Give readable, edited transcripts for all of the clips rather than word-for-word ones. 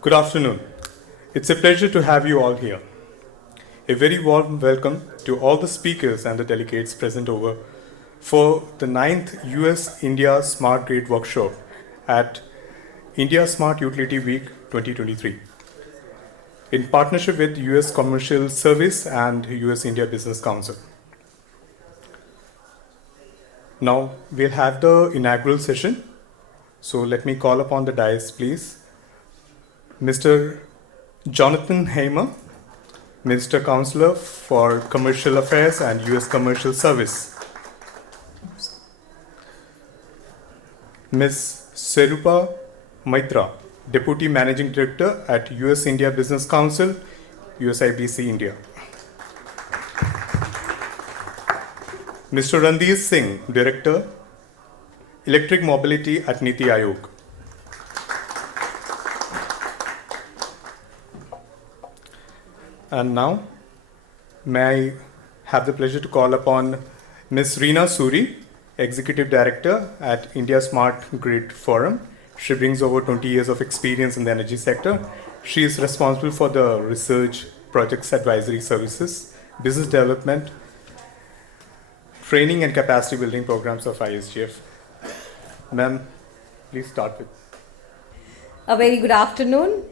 Good afternoon. It's a pleasure to have you all here. A very warm welcome to all the speakers and the delegates present over for the 9th US-India Smart Grid Workshop at India Smart Utility Week 2023 in partnership with US Commercial Service and US-India Business Council. Now we'll have the inaugural session. So let me call upon the dais, please. Mr. Jonathan Hamer, Minister Counselor for Commercial Affairs and US Commercial Service. Ms. Serupa Maitra, Deputy Managing Director at US-India Business Council, USIBC India. Mr. Randir Singh, Director, Electric Mobility at Niti Aayog. And now, may I have the pleasure to call upon Ms. Reena Suri, Executive Director at India Smart Grid Forum. She brings over 20 years of experience in the energy sector. She is responsible for the research, projects advisory services, business development, training and capacity building programs of ISGF. Ma'am, please start with. A very good afternoon.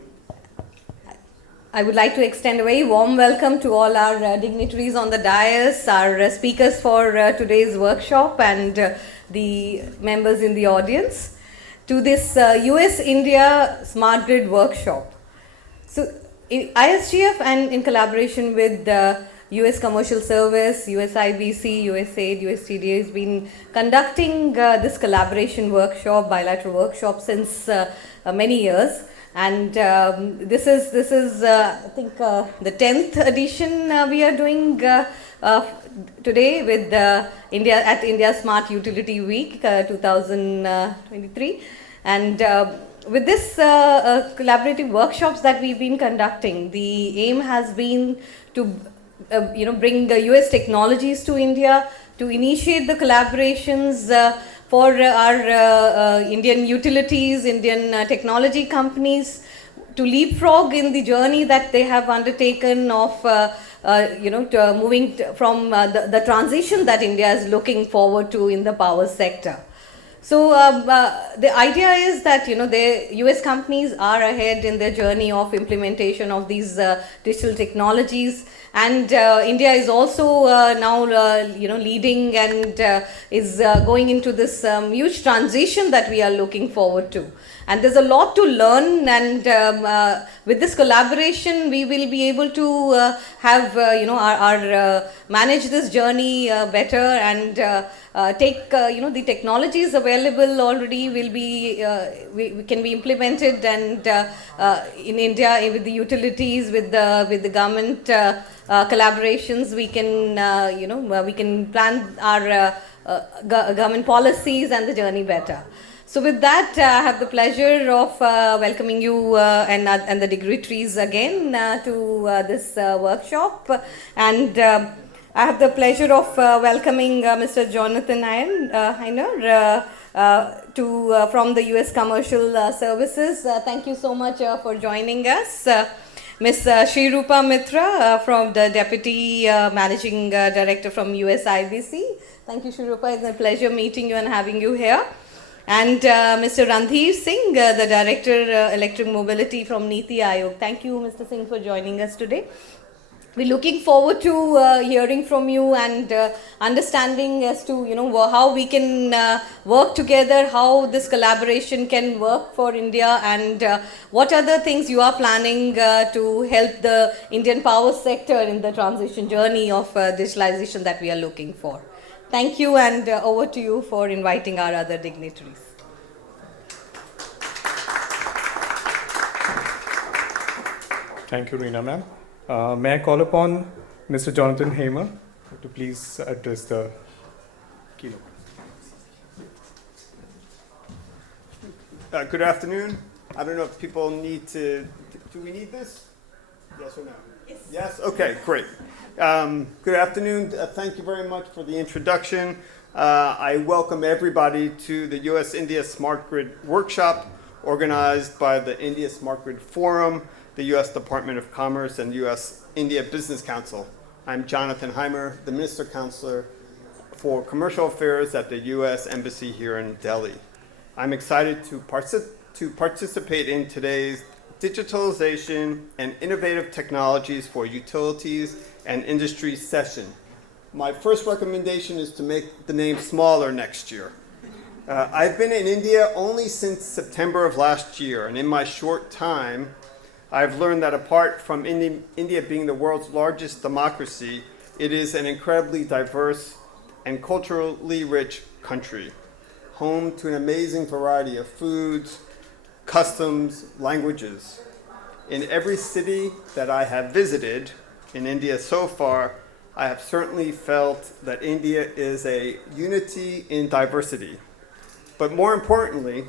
I would like to extend a very warm welcome to all our dignitaries on the dais, our speakers for today's workshop, and the members in the audience to this US-India Smart Grid Workshop. So ISGF, and in collaboration with US Commercial Service, USIBC, USAID, USTDA has been conducting this collaboration workshop, bilateral workshop since many years. And this is I think the 10th edition we are doing today with India Smart Utility Week 2023. And with this collaborative workshops that we've been conducting, the aim has been to bring the US technologies to India, to initiate the collaborations for our Indian utilities, Indian technology companies to leapfrog in the journey that they have undertaken of moving from the transition that India is looking forward to in the power sector. So the idea is that the US companies are ahead in their journey of implementation of these digital technologies, and India is also now leading and is going into this huge transition that we are looking forward to. And there's a lot to learn, and with this collaboration, we will be able to have our manage this journey better, and take the technologies available already will be can be implemented, and in India with the utilities, with the government collaborations, we can we can plan our government policies and the journey better. So with that, I have the pleasure of welcoming you and the dignitaries again to this workshop, and I have the pleasure of welcoming Mr. Jonathan Hamer from the US Commercial Services. Thank you so much for joining us. Ms. Serupa Maitra from the Deputy Managing Director from USIBC. Thank you, Serupa. It's a pleasure meeting you and having you here. And Mr. Randir Singh, the Director Electric Mobility from Niti Aayog. Thank you, Mr. Singh, for joining us today. We're looking forward to hearing from you and understanding as to how we can work together, how this collaboration can work for India, and what other things you are planning to help the Indian power sector in the transition journey of digitalization that we are looking for. Thank you, and over to you for inviting our other dignitaries. Thank you, Reena ma'am. May I call upon Mr. Jonathan Hamer to please address the keynote. Good afternoon. I don't know if people need to, do we need this? Yes or no? Yes. Yes? Okay, great. Good afternoon. Thank you very much for the introduction. I welcome everybody to the US-India Smart Grid Workshop organized by the India Smart Grid Forum, the U.S. Department of Commerce, and U.S. India Business Council. I'm Jonathan Heimer, the Minister Counselor for Commercial Affairs at the U.S. Embassy here in Delhi. I'm excited to participate in today's Digitalization and Innovative Technologies for Utilities and Industry session. My first recommendation is to make the name smaller next year. I've been in India only since September of last year, and in my short time, I've learned that apart from India being the world's largest democracy, it is an incredibly diverse and culturally rich country, home to an amazing variety of foods, customs, languages. In every city that I have visited in India so far, I have certainly felt that India is a unity in diversity. But more importantly,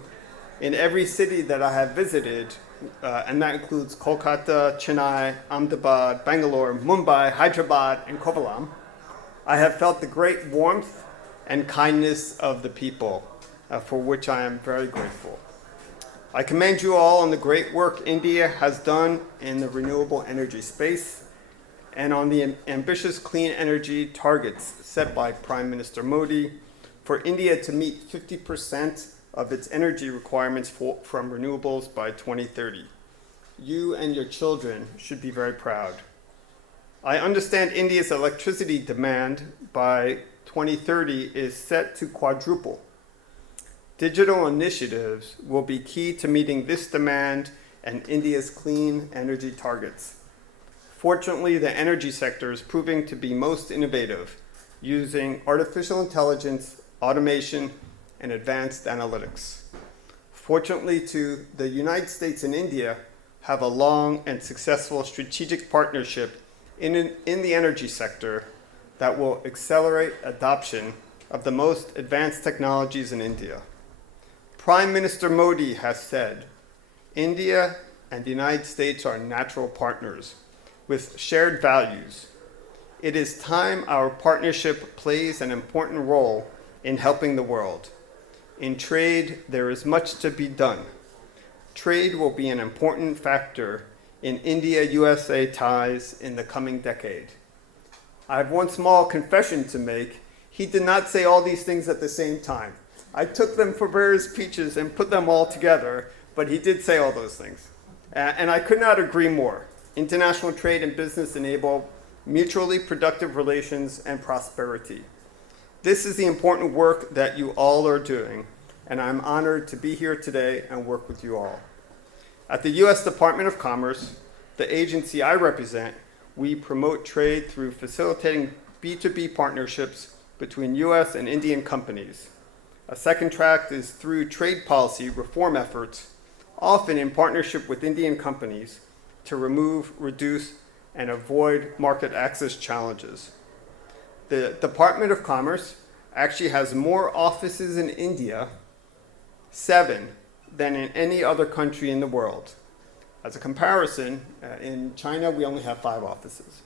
in every city that I have visited, and that includes Kolkata, Chennai, Ahmedabad, Bangalore, Mumbai, Hyderabad, and Kovalam, I have felt the great warmth and kindness of the people, for which I am very grateful. I commend you all on the great work India has done in the renewable energy space and on the ambitious clean energy targets set by Prime Minister Modi for India to meet 50% of its energy requirements from renewables by 2030. You and your children should be very proud. I understand India's electricity demand by 2030 is set to quadruple. Digital initiatives will be key to meeting this demand and India's clean energy targets. Fortunately, the energy sector is proving to be most innovative, using artificial intelligence, automation, and advanced analytics. Fortunately, the United States and India have a long and successful strategic partnership in the energy sector that will accelerate adoption of the most advanced technologies in India. Prime Minister Modi has said, India and the United States are natural partners with shared values. It is time our partnership plays an important role in helping the world. In trade, there is much to be done. Trade will be an important factor in India-USA ties in the coming decade. I have one small confession to make. He did not say all these things at the same time. I took them for various speeches and put them all together, but he did say all those things. And I could not agree more. International trade and business enable mutually productive relations and prosperity. This is the important work that you all are doing, and I'm honored to be here today and work with you all. At the U.S. Department of Commerce, the agency I represent, we promote trade through facilitating B2B partnerships between U.S. and Indian companies. A second track is through trade policy reform efforts, often in partnership with Indian companies, to remove, reduce, and avoid market access challenges. The Department of Commerce actually has more offices in India, 7, than in any other country in the world. As a comparison, in China, we only have 5 offices.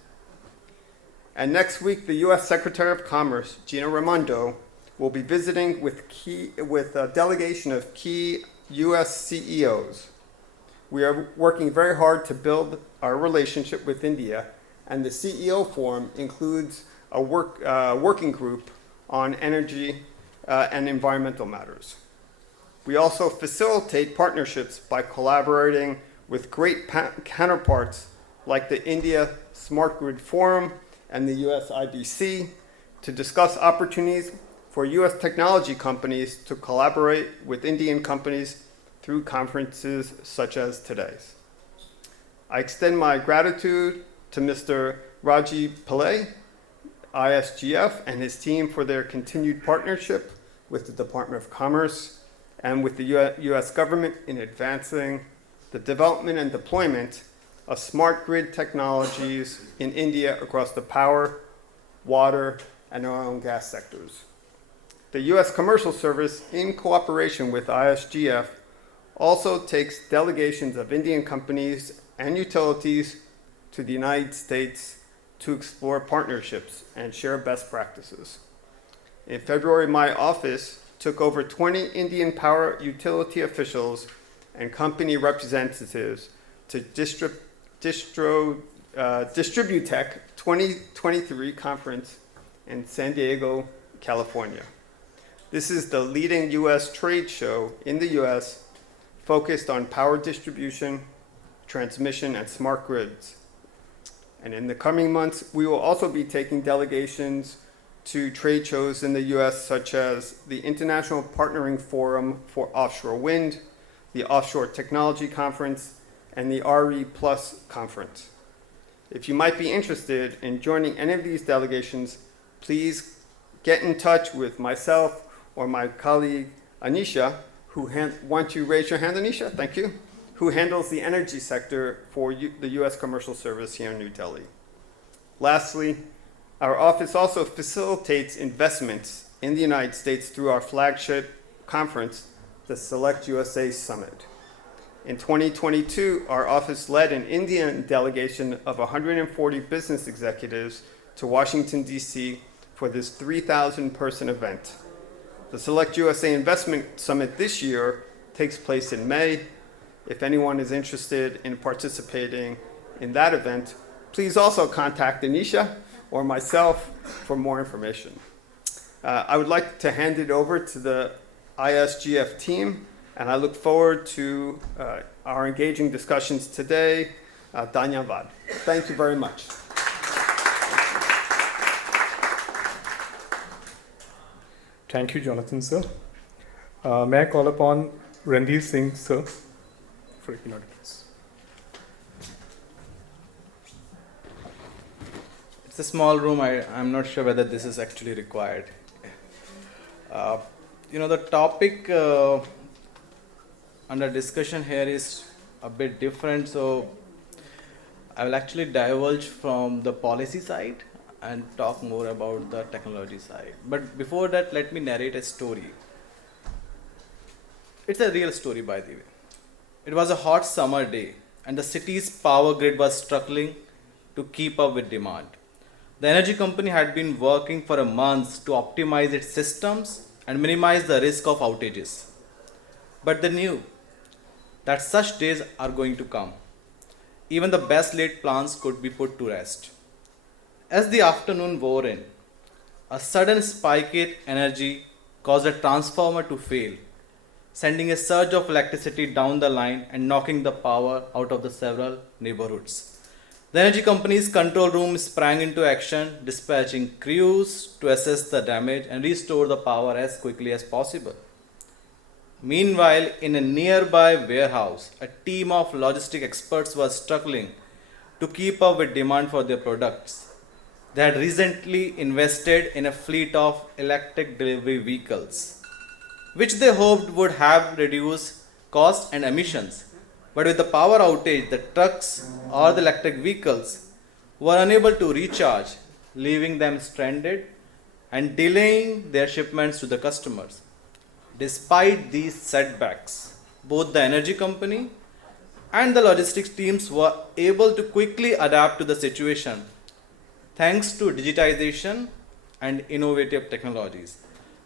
And next week, the U.S. Secretary of Commerce, Gina Raimondo, will be visiting with a delegation of key U.S. CEOs. We are working very hard to build our relationship with India, and the CEO Forum includes a working group on energy and environmental matters. We also facilitate partnerships by collaborating with great counterparts like the India Smart Grid Forum and the US IBC to discuss opportunities for U.S. technology companies to collaborate with Indian companies through conferences such as today's. I extend my gratitude to Mr. Rajiv Pillai, ISGF, and his team for their continued partnership with the Department of Commerce and with the U.S. government in advancing the development and deployment of smart grid technologies in India across the power, water, and oil and gas sectors. The U.S. Commercial Service, in cooperation with ISGF, also takes delegations of Indian companies and utilities to the United States to explore partnerships and share best practices. In February, my office took over 20 Indian power utility officials and company representatives to DistribuTECH 2023 conference in San Diego, California. This is the leading U.S. trade show in the U.S. focused on power distribution, transmission, and smart grids. And in the coming months, we will also be taking delegations to trade shows in the U.S. such as the International Partnering Forum for Offshore Wind, the Offshore Technology Conference, and the RE Plus Conference. If you might be interested in joining any of these delegations, please get in touch with myself or my colleague Anisha, why don't you raise your hand, Anisha? Thank you. Who handles the energy sector for the U.S. Commercial Service here in New Delhi. Lastly, our office also facilitates investments in the United States through our flagship conference, the Select USA Summit. In 2022, our office led an Indian delegation of 140 business executives to Washington, D.C. for this 3,000-person event. The Select USA Investment Summit this year takes place in May. If anyone is interested in participating in that event, please also contact Anisha or myself for more information. I would like to hand it over to the ISGF team, and I look forward to our engaging discussions today. Dhanyavad. Thank you very much. Thank you, Jonathan, sir. May I call upon Ranveer Singh, sir, for a keynote address. It's a small room. I'm not sure whether this is actually required. The topic under discussion here is a bit different, so I will actually diverge from the policy side and talk more about the technology side. But before that, let me narrate a story. It's a real story, by the way. It was a hot summer day, and the city's power grid was struggling to keep up with demand. The energy company had been working for a month to optimize its systems and minimize the risk of outages. But they knew that such days are going to come. Even the best laid plans could be put to rest. As the afternoon wore in, a sudden spike in energy caused a transformer to fail, sending a surge of electricity down the line and knocking the power out of the several neighborhoods. The energy company's control room sprang into action, dispatching crews to assess the damage and restore the power as quickly as possible. Meanwhile, in a nearby warehouse, a team of logistic experts was struggling to keep up with demand for their products. They had recently invested in a fleet of electric delivery vehicles, which they hoped would have reduced costs and emissions. But with the power outage, the trucks or the electric vehicles were unable to recharge, leaving them stranded and delaying their shipments to the customers. Despite these setbacks, both the energy company and the logistics teams were able to quickly adapt to the situation thanks to digitization and innovative technologies.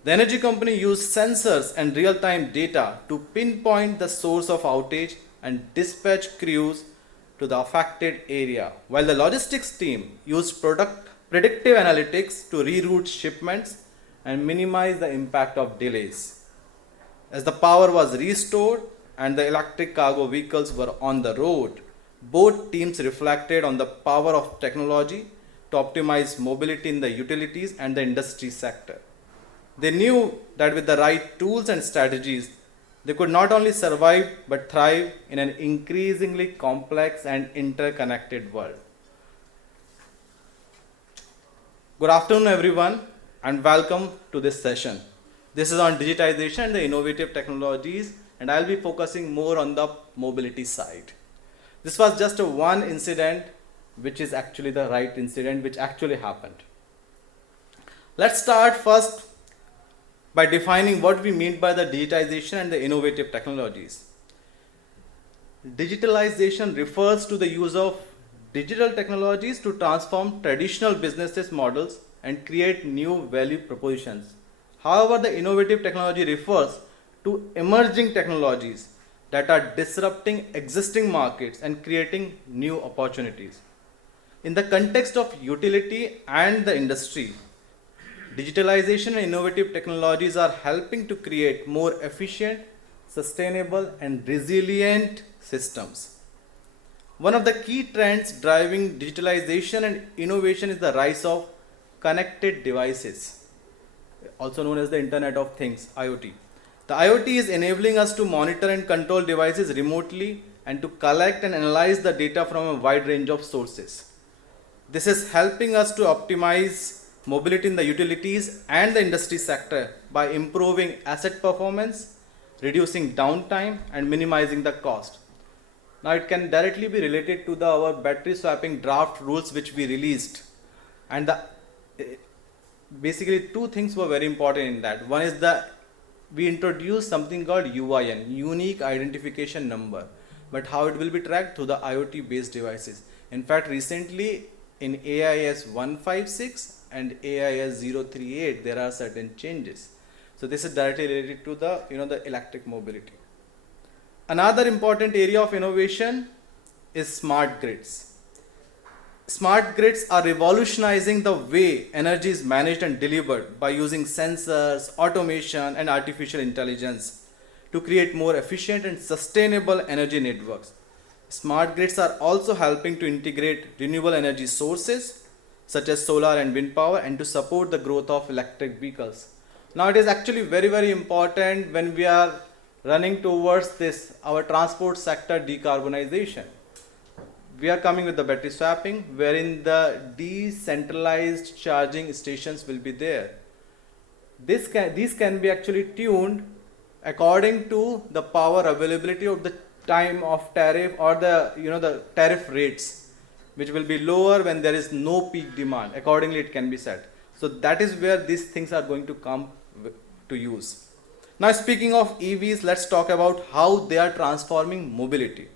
The energy company used sensors and real-time data to pinpoint the source of outage and dispatch crews to the affected area, while the logistics team used predictive analytics to reroute shipments and minimize the impact of delays. As the power was restored and the electric cargo vehicles were on the road, both teams reflected on the power of technology to optimize mobility in the utilities and the industry sector. They knew that with the right tools and strategies, they could not only survive but thrive in an increasingly complex and interconnected world. Good afternoon, everyone, and welcome to this session. This is on digitization and the innovative technologies, and I'll be focusing more on the mobility side. This was just one incident, which is actually the right incident, which actually happened. Let's start first by defining what we mean by the digitization and the innovative technologies. Digitalization refers to the use of digital technologies to transform traditional business models and create new value propositions. However, the innovative technology refers to emerging technologies that are disrupting existing markets and creating new opportunities. In the context of utility and the industry, digitalization and innovative technologies are helping to create more efficient, sustainable, and resilient systems. One of the key trends driving digitalization and innovation is the rise of connected devices, also known as the Internet of Things, IoT. The IoT is enabling us to monitor and control devices remotely and to collect and analyze the data from a wide range of sources. This is helping us to optimize mobility in the utilities and the industry sector by improving asset performance, reducing downtime, and minimizing the cost. Now it can directly be related to our battery swapping draft rules which we released, and basically two things were very important in that. One is we introduced something called UIN, unique identification number, but how it will be tracked through the IoT based devices. In fact, recently in AIS 156 and AIS 038 there are certain changes. So this is directly related to the electric mobility. Another important area of innovation is smart grids. Smart grids are revolutionizing the way energy is managed and delivered by using sensors, automation, and artificial intelligence to create more efficient and sustainable energy networks. Smart grids are also helping to integrate renewable energy sources such as solar and wind power and to support the growth of electric vehicles. Now it is actually very, very important when we are running towards our transport sector decarbonization. We are coming with the battery swapping, wherein the decentralized charging stations will be there. These can be actually tuned according to the power availability of the time of tariff or the tariff rates, which will be lower when there is no peak demand. Accordingly, it can be set. So that is where these things are going to come to use. Now, speaking of EVs, let's talk about how they are transforming mobility.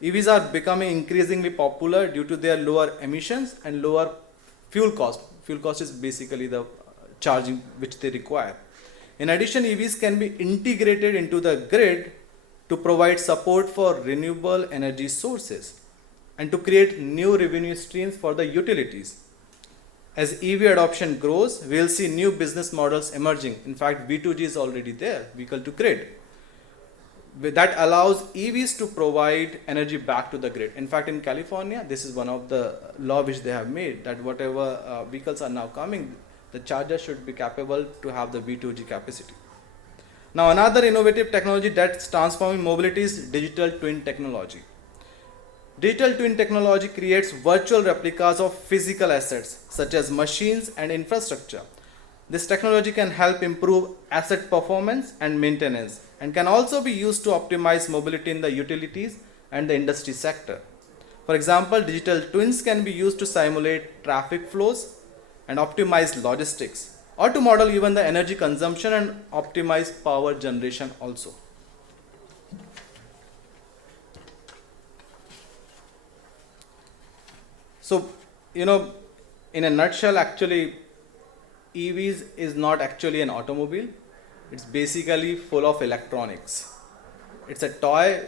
EVs are becoming increasingly popular due to their lower emissions and lower fuel cost. Fuel cost is basically the charging which they require. In addition, EVs can be integrated into the grid to provide support for renewable energy sources and to create new revenue streams for the utilities. As EV adoption grows, we will see new business models emerging. In fact, V2G is already there, vehicle to grid. That allows EVs to provide energy back to the grid. In fact, in California, this is one of the law which they have made, that whatever vehicles are now coming, the charger should be capable to have the V2G capacity. Now, another innovative technology that's transforming mobility is digital twin technology. Digital twin technology creates virtual replicas of physical assets such as machines and infrastructure. This technology can help improve asset performance and maintenance and can also be used to optimize mobility in the utilities and the industry sector. For example, digital twins can be used to simulate traffic flows and optimize logistics, or to model even the energy consumption and optimize power generation also. So, in a nutshell, actually, EVs is not actually an automobile. It's basically full of electronics. It's a toy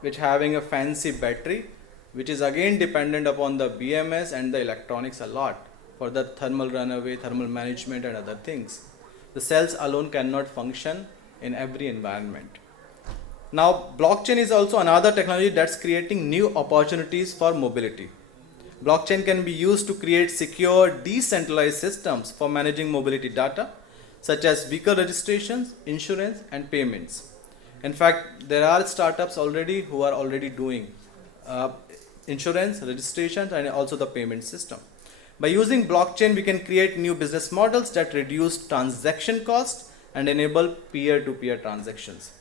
which having a fancy battery, which is again dependent upon the BMS and the electronics a lot for the thermal runaway, thermal management and other things. The cells alone cannot function in every environment. Now, blockchain is also another technology that's creating new opportunities for mobility. Blockchain can be used to create secure, decentralized systems for managing mobility data, such as vehicle registrations, insurance, and payments. In fact, there are startups already who are already doing insurance, registrations, and also the payment system. By using blockchain, we can create new business models that reduce transaction costs and enable peer-to-peer transactions.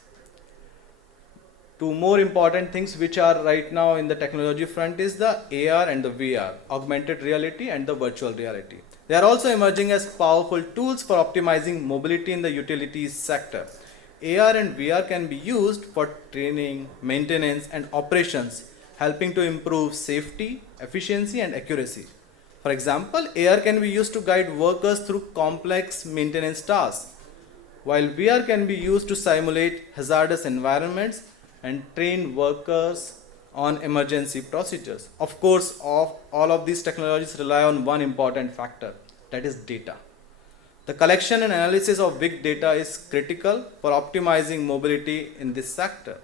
Two more important things which are right now in the technology front is the AR and the VR, augmented reality and the virtual reality. They are also emerging as powerful tools for optimizing mobility in the utilities sector. AR and VR can be used for training, maintenance and operations, helping to improve safety, efficiency and accuracy. For example, AR can be used to guide workers through complex maintenance tasks, while VR can be used to simulate hazardous environments and train workers on emergency procedures. Of course, all of these technologies rely on one important factor, that is data. The collection and analysis of big data is critical for optimizing mobility in this sector.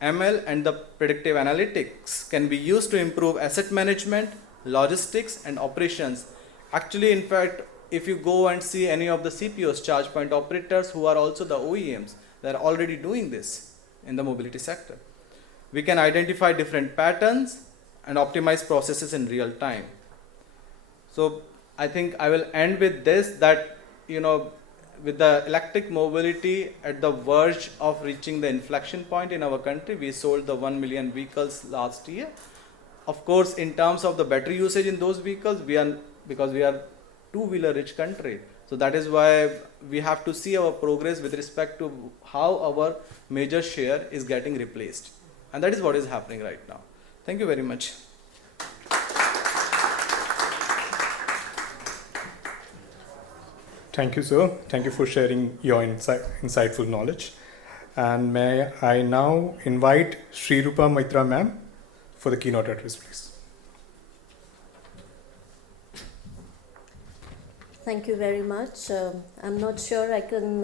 ML and the predictive analytics can be used to improve asset management, logistics, and operations. Actually, in fact, if you go and see any of the CPOs, charge point operators, who are also the OEMs, they are already doing this in the mobility sector. We can identify different patterns and optimize processes in real time. So I think I will end with this, that, with the electric mobility at the verge of reaching the inflection point in our country, we sold the 1 million vehicles last year. Of course, in terms of the battery usage in those vehicles, because we are two-wheeler rich country. So that is why we have to see our progress with respect to how our major share is getting replaced. And that is what is happening right now. Thank you very much. Thank you, sir. Thank you for sharing your insightful knowledge. And may I now invite Sri Rupa Maitra ma'am for the keynote address, please. Thank you very much. I'm not sure I can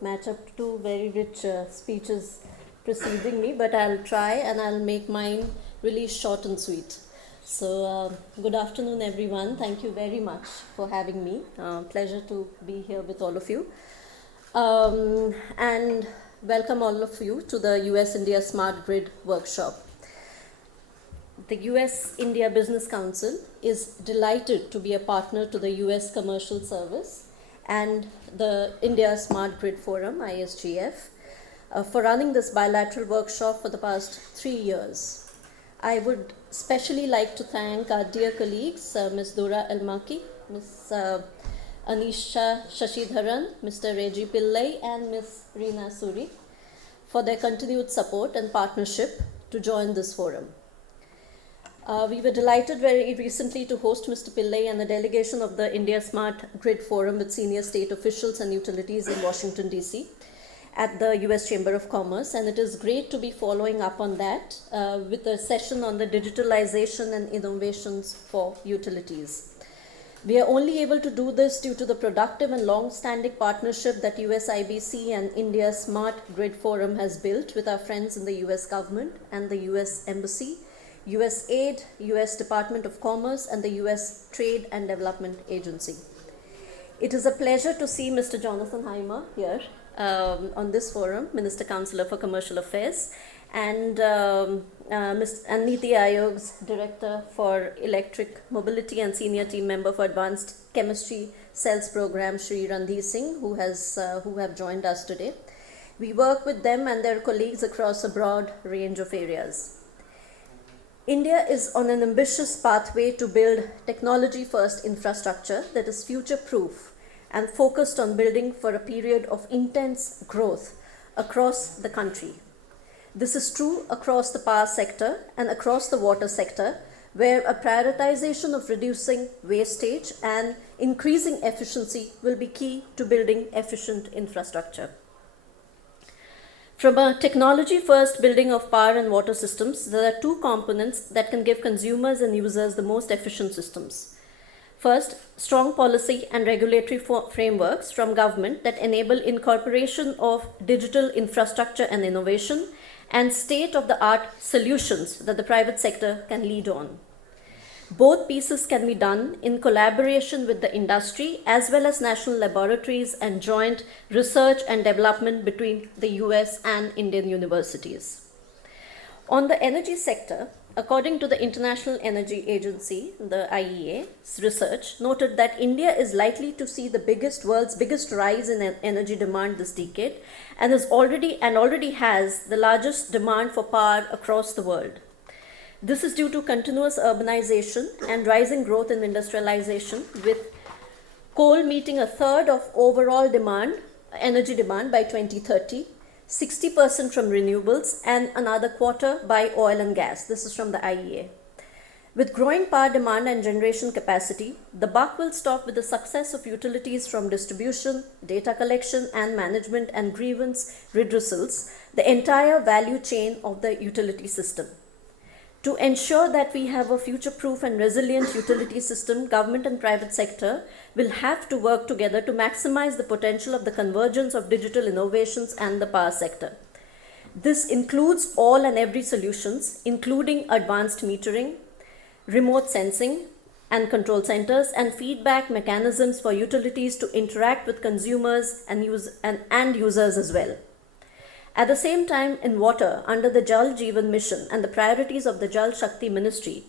match up to two very rich speeches preceding me, but I'll try and I'll make mine really short and sweet. So, good afternoon, everyone. Thank you very much for having me. Pleasure to be here with all of you. And welcome all of you to the US-India Smart Grid Workshop. The US-India Business Council is delighted to be a partner to the US Commercial Service and the India Smart Grid Forum, ISGF, for running this bilateral workshop for the past 3 years. I would especially like to thank our dear colleagues, Ms. Dora Elmaki, Ms. Anisha Shashidharan, Mr. Reji Pillai, and Ms. Reena Suri for their continued support and partnership to join this forum. We were delighted very recently to host Mr. Pillai and a delegation of the India Smart Grid Forum with senior state officials and utilities in Washington, D.C. at the US Chamber of Commerce, and it is great to be following up on that with a session on the digitalization and innovations for utilities. We are only able to do this due to the productive and long-standing partnership that USIBC and India Smart Grid Forum has built with our friends in the US government and the US Embassy, USAID, US Department of Commerce, and the US Trade and Development Agency. It is a pleasure to see Mr. Jonathan Heimer here on this forum, Minister Counselor for Commercial Affairs, and Niti Ayog's Director for Electric Mobility and Senior Team Member for Advanced Chemistry Cells Program, Shri Randhir Singh, who have joined us today. We work with them and their colleagues across a broad range of areas. India is on an ambitious pathway to build technology-first infrastructure that is future-proof and focused on building for a period of intense growth across the country. This is true across the power sector and across the water sector, where a prioritization of reducing wastage and increasing efficiency will be key to building efficient infrastructure. From a technology-first building of power and water systems, there are two components that can give consumers and users the most efficient systems. First, strong policy and regulatory frameworks from government that enable incorporation of digital infrastructure and innovation, and state-of-the-art solutions that the private sector can lead on. Both pieces can be done in collaboration with the industry as well as national laboratories and joint research and development between the US and Indian universities. On the energy sector, according to the International Energy Agency, the IEA's research noted that India is likely to see the world's biggest rise in energy demand this decade and already has the largest demand for power across the world. This is due to continuous urbanization and rising growth in industrialization, with coal meeting a third of overall energy demand by 2030, 60% from renewables, and another quarter by oil and gas. This is from the IEA. With growing power demand and generation capacity, the buck will stop with the success of utilities from distribution, data collection and management and grievance redressals, the entire value chain of the utility system. To ensure that we have a future-proof and resilient utility system, government and private sector will have to work together to maximize the potential of the convergence of digital innovations and the power sector. This includes all and every solutions, including advanced metering, remote sensing and control centers, and feedback mechanisms for utilities to interact with consumers and users as well. At the same time, in water, under the Jal Jeevan Mission and the priorities of the Jal Shakti Ministry,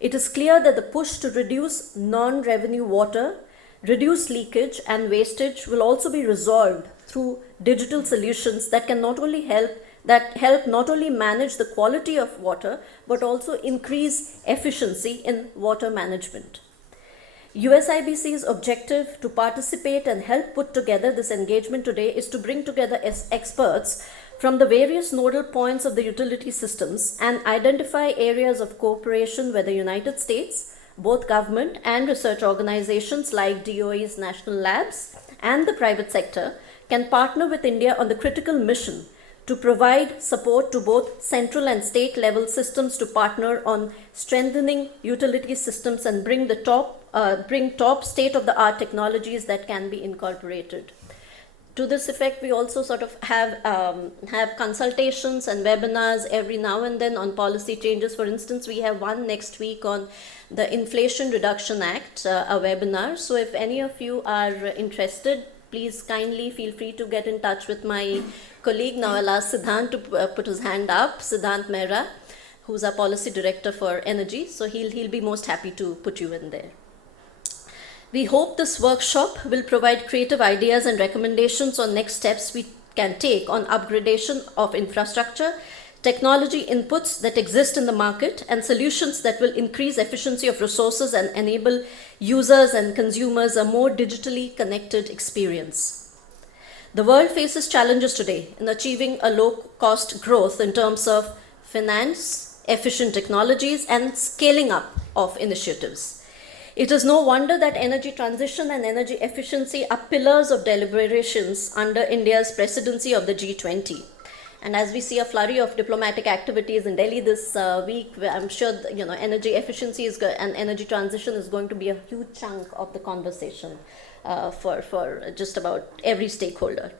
it is clear that the push to reduce non-revenue water, reduce leakage and wastage will also be resolved through digital solutions that can not only help manage the quality of water, but also increase efficiency in water management. USIBC's objective to participate and help put together this engagement today is to bring together experts from the various nodal points of the utility systems and identify areas of cooperation where the United States, both government and research organizations like DOE's national labs and the private sector can partner with India on the critical mission to provide support to both central and state level systems to partner on strengthening utility systems and bring top state-of-the-art technologies that can be incorporated. To this effect, we also sort of have consultations and webinars every now and then on policy changes. For instance, we have one next week on the Inflation Reduction Act, a webinar. So if any of you are interested, please kindly feel free to get in touch with my colleague. Now I'll ask Siddhant to put his hand up, Siddhant Mehra, who's our policy director for energy. So he'll be most happy to put you in there. We hope this workshop will provide creative ideas and recommendations on next steps we can take on upgradation of infrastructure, technology inputs that exist in the market, and solutions that will increase efficiency of resources and enable users and consumers a more digitally connected experience. The world faces challenges today in achieving a low-cost growth in terms of finance, efficient technologies, and scaling up of initiatives. It is no wonder that energy transition and energy efficiency are pillars of deliberations under India's presidency of the G20. And as we see a flurry of diplomatic activities in Delhi this week, I'm sure energy efficiency and energy transition is going to be a huge chunk of the conversation for just about every stakeholder.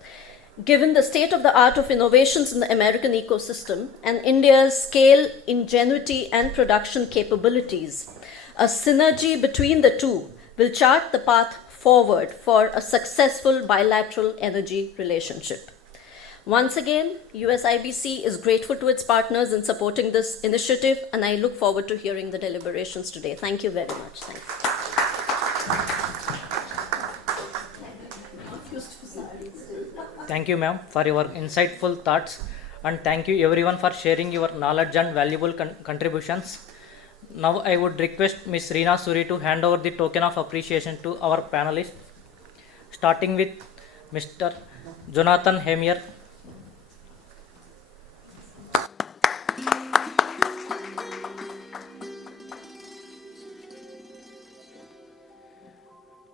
Given the state of the art of innovations in the American ecosystem and India's scale, ingenuity, and production capabilities, a synergy between the two will chart the path forward for a successful bilateral energy relationship. Once again, USIBC is grateful to its partners in supporting this initiative, and I look forward to hearing the deliberations today. Thank you very much. Thank you, ma'am, for your insightful thoughts, and thank you everyone for sharing your knowledge and valuable contributions. Now I would request Ms. Reena Suri to hand over the token of appreciation to our panelists, starting with Mr. Jonathan Hemier.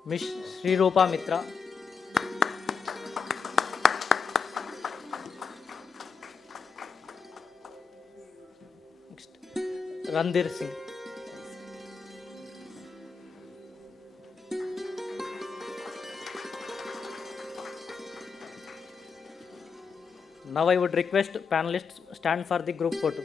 Ms. Sri Rupa Mitra. Next, Randir Singh. Now I would request panelists stand for the group photo.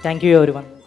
Thank you everyone.